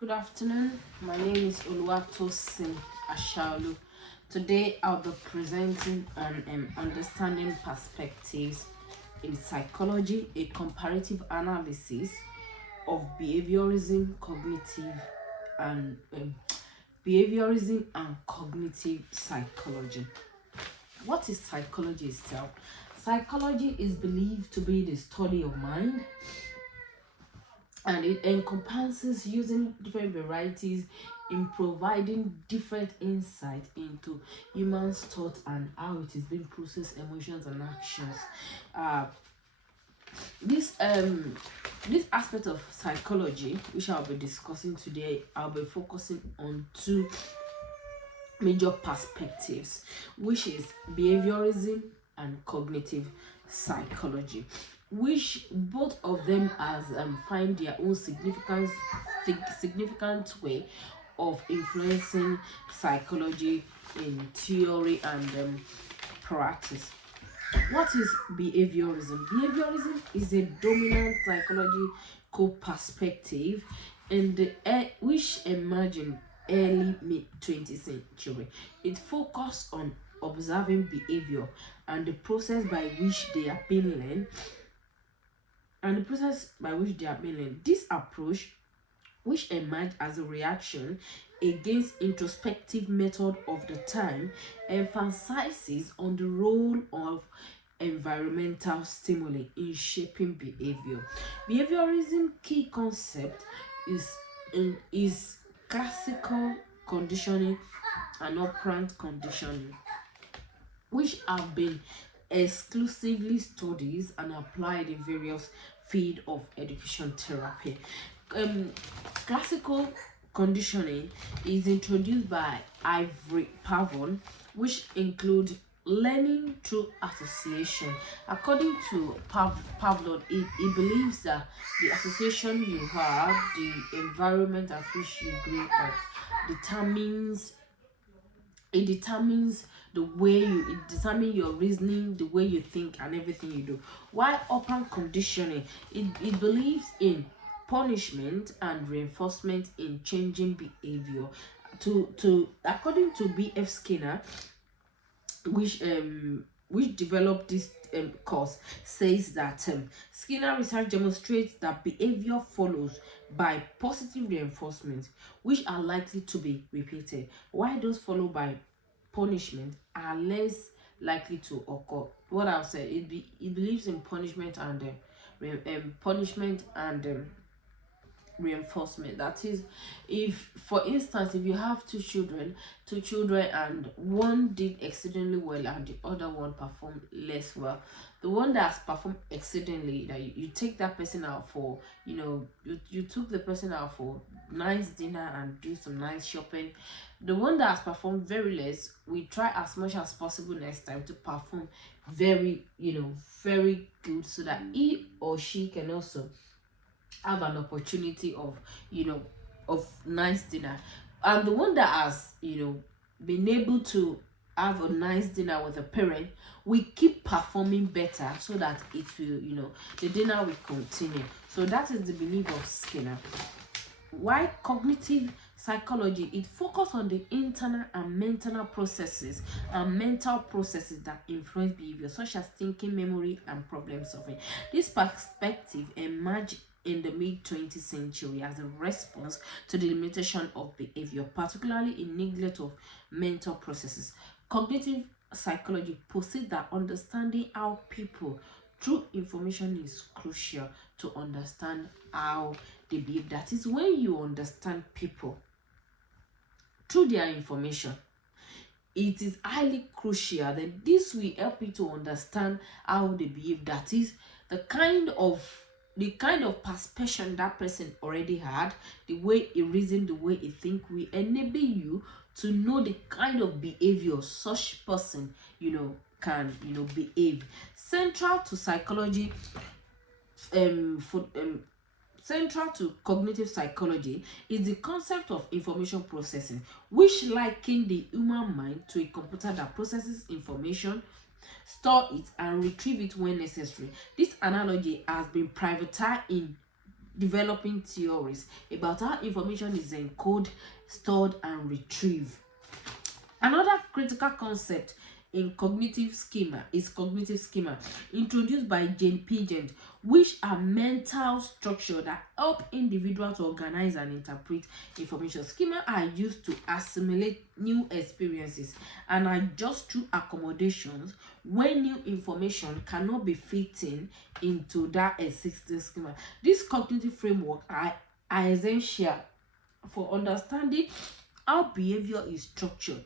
Good afternoon. My name is Oluwatosin Ashalu. Today I'll be presenting on understanding perspectives in psychology, a comparative analysis of and behaviorism and cognitive psychology. What is psychology itself? Psychology is believed to be the study of mind, and it encompasses using different varieties in providing different insight into human thought and how it is being processed, emotions and actions. uh this this aspect of psychology, which I'll be discussing today, I'll be focusing on two major perspectives, which is behaviorism and cognitive psychology, which both of them as find their own significant way of influencing psychology in theory and practice. What is behaviorism? Behaviorism is a dominant psychological perspective in the which emerged in early mid 20th century. It focused on observing behavior and the process by which they are being learned This approach, which emerged as a reaction against introspective method of the time, emphasizes on the role of environmental stimuli in shaping behavior. Behaviorism key concept is classical conditioning and operant conditioning, which have been exclusively studied and applied in various fields of education therapy. Um, Classical conditioning is introduced by Ivory Pavon, which include learning through association. According to Pavlov, he believes that the association you have, the environment at which you grow up, determines the way it determines your reasoning, the way you think and everything you do. While open conditioning, it believes in punishment and reinforcement in changing behavior. To According to B.F. Skinner, which developed this course, says that Skinner research demonstrates that behavior follows by positive reinforcement, which are likely to be repeated, while those followed by punishment are less likely to occur. What I'll say, it believes in punishment and reinforcement. That is, if for instance, if you have two children and one did exceedingly well and the other one performed less well, the one that has performed exceedingly, that you take that person out for, you took the person out for nice dinner and do some nice shopping. The one that has performed very less, we try as much as possible next time to perform very good, so that he or she can also have an opportunity of nice dinner. And the one that has been able to have a nice dinner with a parent, we keep performing better, so that it will, the dinner will continue. So that is the belief of Skinner. Why cognitive psychology, it focuses on the internal and mental processes that influence behavior, such as thinking, memory and problem solving. This perspective emerged in the mid 20th century as a response to the limitation of behavior, particularly in neglect of mental processes. Cognitive psychology posits that understanding how people through information is crucial to understand how they behave. That is, when you understand people through their information, it is highly crucial that this will help you to understand how they behave. That is, the kind of perception that person already had, the way he reasoned, the way he think, will enable you to know the kind of behavior such person can behave. Central to psychology, for central to cognitive psychology, is the concept of information processing, which liken the human mind to a computer that processes information, store it and retrieve it when necessary. This analogy has been privatized in developing theories about how information is encoded, stored, and retrieved. Another critical concept in cognitive schema is cognitive schema, introduced by Jane Piaget, which are mental structure that help individuals to organize and interpret information. Schema are used to assimilate new experiences and adjust through accommodations when new information cannot be fitting into that existing schema. These cognitive framework are essential for understanding how behavior is structured,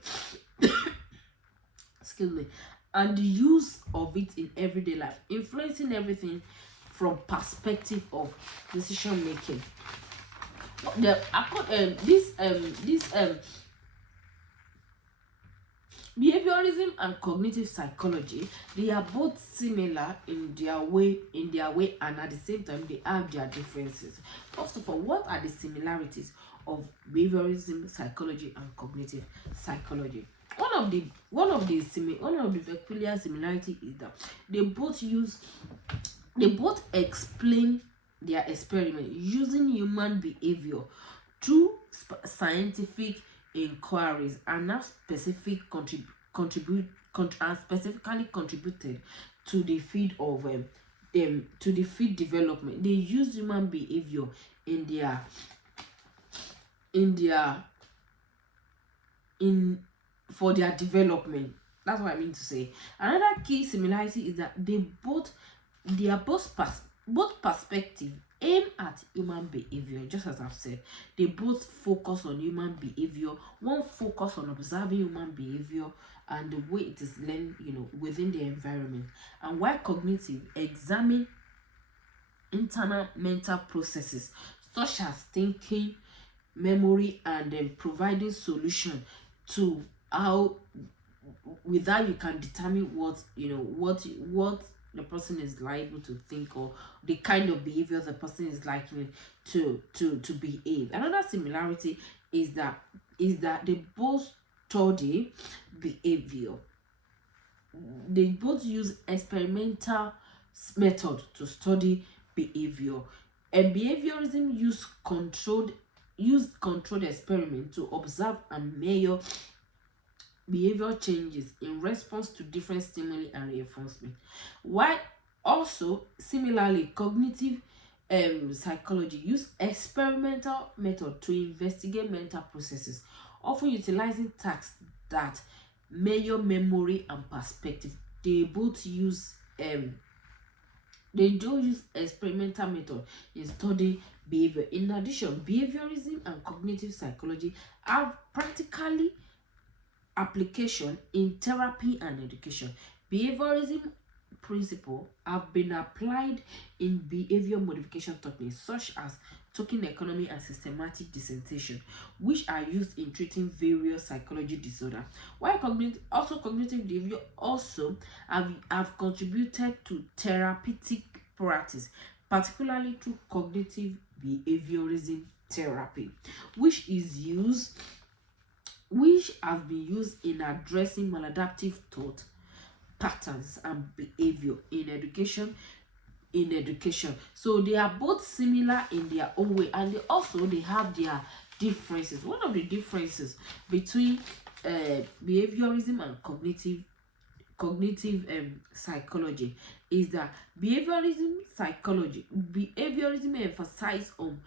excuse me, and the use of it in everyday life, influencing everything from perspective of decision making. This behaviorism and cognitive psychology, they are both similar in their way, and at the same time they have their differences. First of all, what are the similarities of behaviorism psychology and cognitive psychology? One of the peculiar similarity is that they both explain their experiment using human behavior through scientific inquiries, and now specifically contributed to the field of to the field development. They use human behavior in their in for their development. That's what I mean to say. Another key similarity is that both perspective aim at human behavior. Just as I've said, they both focus on human behavior. One focus on observing human behavior and the way it is learned, within the environment, and while cognitive examine internal mental processes such as thinking, memory, and providing solution to how, with that you can determine what the person is liable to think, or the kind of behavior the person is likely to behave. Another similarity is that they both study behavior. They both use experimental method to study behavior, and behaviorism use controlled experiment to observe and measure behavior changes in response to different stimuli and reinforcement. While also similarly, cognitive psychology use experimental method to investigate mental processes, often utilizing tasks that measure memory and perspective. They both use they do use experimental method in studying behavior. In addition, behaviorism and cognitive psychology have practically application in therapy and education. Behaviorism principles have been applied in behavior modification techniques such as token economy and systematic disincentive, which are used in treating various psychology disorders. While cognitive behavior also have contributed to therapeutic practice, particularly through cognitive behaviorism therapy, which has been used in addressing maladaptive thought patterns and behavior in education. So they are both similar in their own way, and they have their differences. One of the differences between behaviorism and cognitive psychology is that behaviorism emphasize on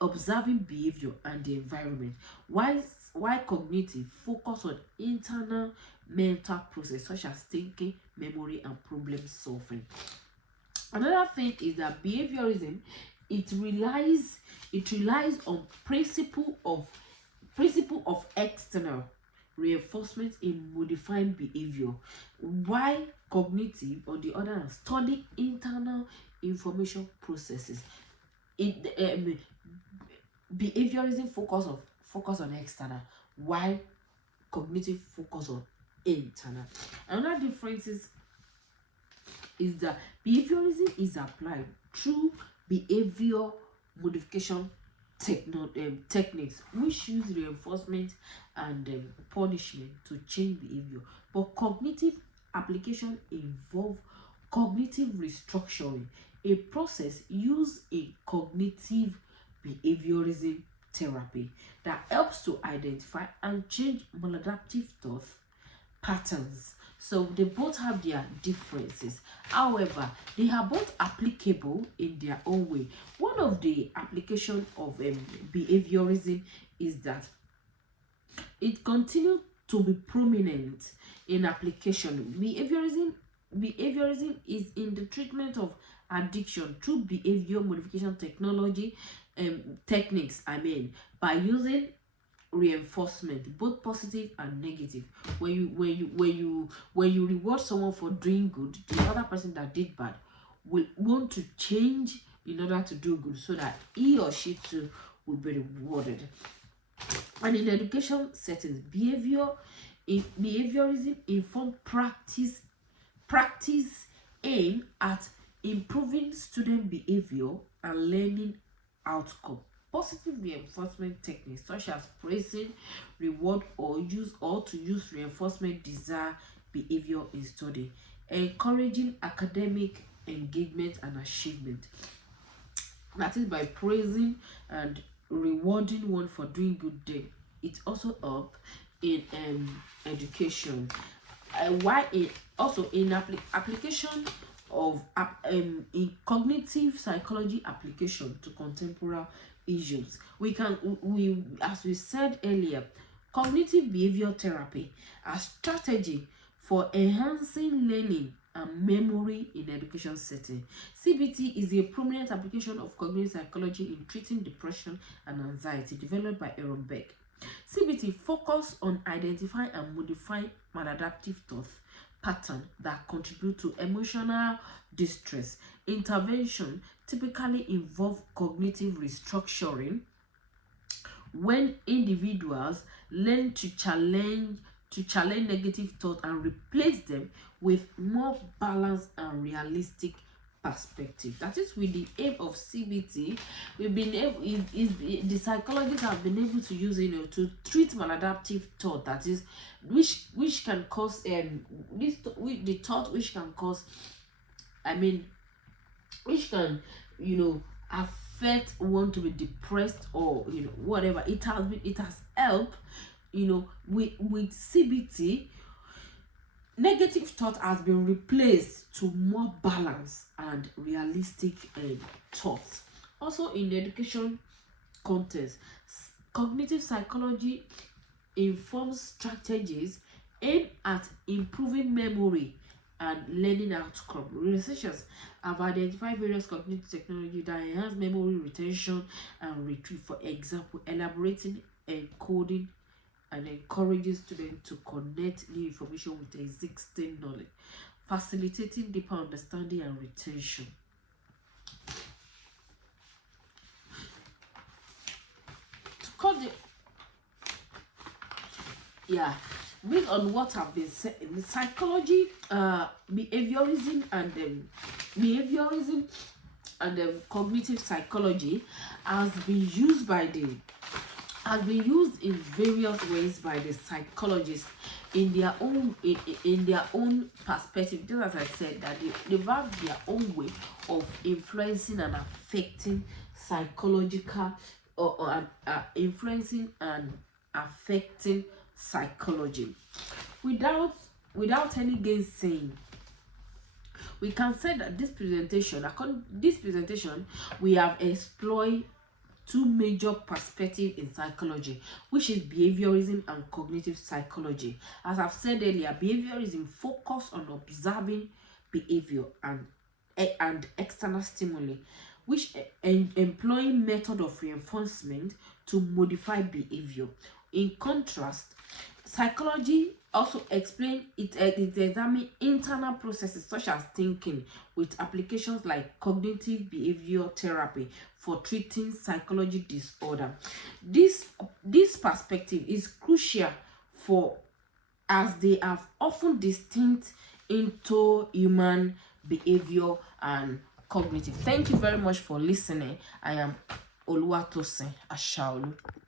observing behavior and the environment, while cognitive focus on internal mental process such as thinking, memory, and problem solving. Another thing is that behaviorism it relies on principle of external reinforcement in modifying behavior, while cognitive, on the other hand, study internal information processes. Behaviorism focus on external, while cognitive focus on internal. Another difference is that behaviorism is applied through behavior modification techniques which use reinforcement and punishment to change behavior, but cognitive application involve cognitive restructuring, a process used in cognitive behaviorism therapy that helps to identify and change maladaptive thought patterns. So they both have their differences. However, they are both applicable in their own way. One of the application of behaviorism is that it continues to be prominent in application. Behaviorism is in the treatment of addiction through behavior modification technology techniques. By using reinforcement, both positive and negative. When you reward someone for doing good, the other person that did bad will want to change in order to do good, so that he or she too will be rewarded. And in education settings, behaviorism informed practice aim at improving student behavior and learning outcome. Positive reinforcement techniques such as praising, reward, or to use reinforcement desire behavior in study, encouraging academic engagement and achievement. That is by praising and rewarding one for doing good day. It also helps in education. Why it also in application of in cognitive psychology application to contemporary issues. We as we said earlier, cognitive behavior therapy, a strategy for enhancing learning and memory in education setting. CBT is a prominent application of cognitive psychology in treating depression and anxiety, developed by Aaron Beck. CBT focus on identifying and modifying maladaptive thought pattern that contribute to emotional distress. Intervention typically involve cognitive restructuring when individuals learn to challenge negative thought and replace them with more balanced and realistic perspective. That is with the aim of CBT. We've been able, the psychologists have been able to use to treat maladaptive thought, that is which can cause the thought which can cause which can affect one to be depressed or whatever. It has helped with CBT. Negative thought has been replaced to more balanced and realistic thoughts. Also in the education context, cognitive psychology informs strategies aimed at improving memory and learning outcome. Researchers have identified various cognitive technologies that enhance memory retention and retrieval. For example, elaborating encoding and encouraging students to connect new information with existing knowledge, facilitating deeper understanding and retention. To cut based on what have been said in psychology, behaviorism and cognitive psychology has been used in various ways by the psychologists in their own perspective. Just as I said, that they have their own way of influencing and affecting psychological influencing and affecting psychology. Without any gainsaying, we can say that this presentation we have explored two major perspectives in psychology, which is behaviorism and cognitive psychology. As I've said earlier, behaviorism focus on observing behavior and external stimuli, which employing method of reinforcement to modify behavior. In contrast, psychology also explain it examine internal processes such as thinking, with applications like cognitive behavior therapy for treating psychology disorder. This perspective is crucial for as they are often distinct into human behavior and cognitive. Thank you very much for listening. I am Oluwatosin Ashaolu.